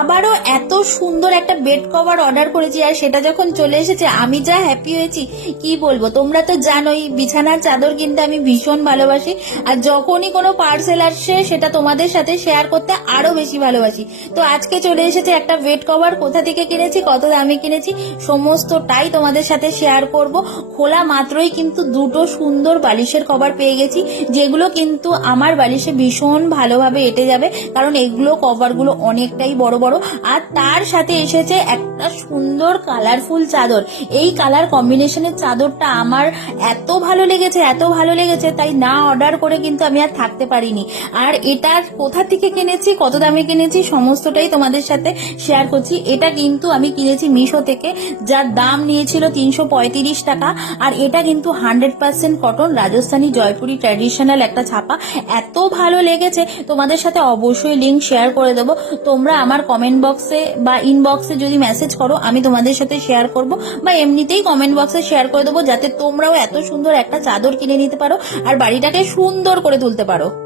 আবারও এত সুন্দর একটা বেড কভার অর্ডার করেছি, আর সেটা যখন চলে এসেছে আমি যা হ্যাপি হয়েছি কি বলবো। তোমরা তো জানোই বিছানার চাদর কিনতে আমি ভীষণ ভালোবাসি, আর যখনই কোনো পার্সেল আসে সেটা তোমাদের সাথে শেয়ার করতে আরো বেশি ভালোবাসি। তো আজকে চলে এসেছে একটা বেড কভার, কোথা থেকে কিনেছি, কত দামে কিনেছি, সমস্তটাই তোমাদের সাথে শেয়ার করব। খোলা মাত্রই কিন্তু দুটো সুন্দর বালিশের কভার পেয়ে গেছি, যেগুলো কিন্তু আমার বালিশে ভীষণ ভালোভাবে এঁটে যাবে, কারণ এগুলো কভারগুলো অনেকটাই বড় বড়। আর তার সাথে এসেছে একটা সুন্দর কালারফুল চাদর। এই কালার কম্বিনেশনের চাদরটা আমার এত ভালো লেগেছে, এত ভালো লেগেছে, তাই না অর্ডার করে কিন্তু আমি আর থাকতে পারিনি। আর এটার কোথা থেকে কিনেছি, কত দামে কিনেছি, সমস্তটাই তোমাদের সাথে শেয়ার করছি। এটা কিন্তু আমি কিনেছি মিশো থেকে, যার দাম নিয়েছিল 335 টাকা। আর এটা কিন্তু 100% কটন, রাজস্থানী জয়পুরি ট্র্যাডিশনাল একটা ছাপা। এত ভালো লেগেছে, তোমাদের সাথে অবশ্যই লিঙ্ক শেয়ার করে দেবো। তোমরা আমার কমেন্ট বক্সে বা ইনবক্সে যদি মেসেজ করো আমি তোমাদের সাথে শেয়ার করব, বা এমনিতেই কমেন্ট বক্সে শেয়ার করে দেবো, যাতে তোমরাও এত সুন্দর একটা চাদর কিনে নিতে পারো আর বাড়িটাকে সুন্দর করে তুলতে পারো।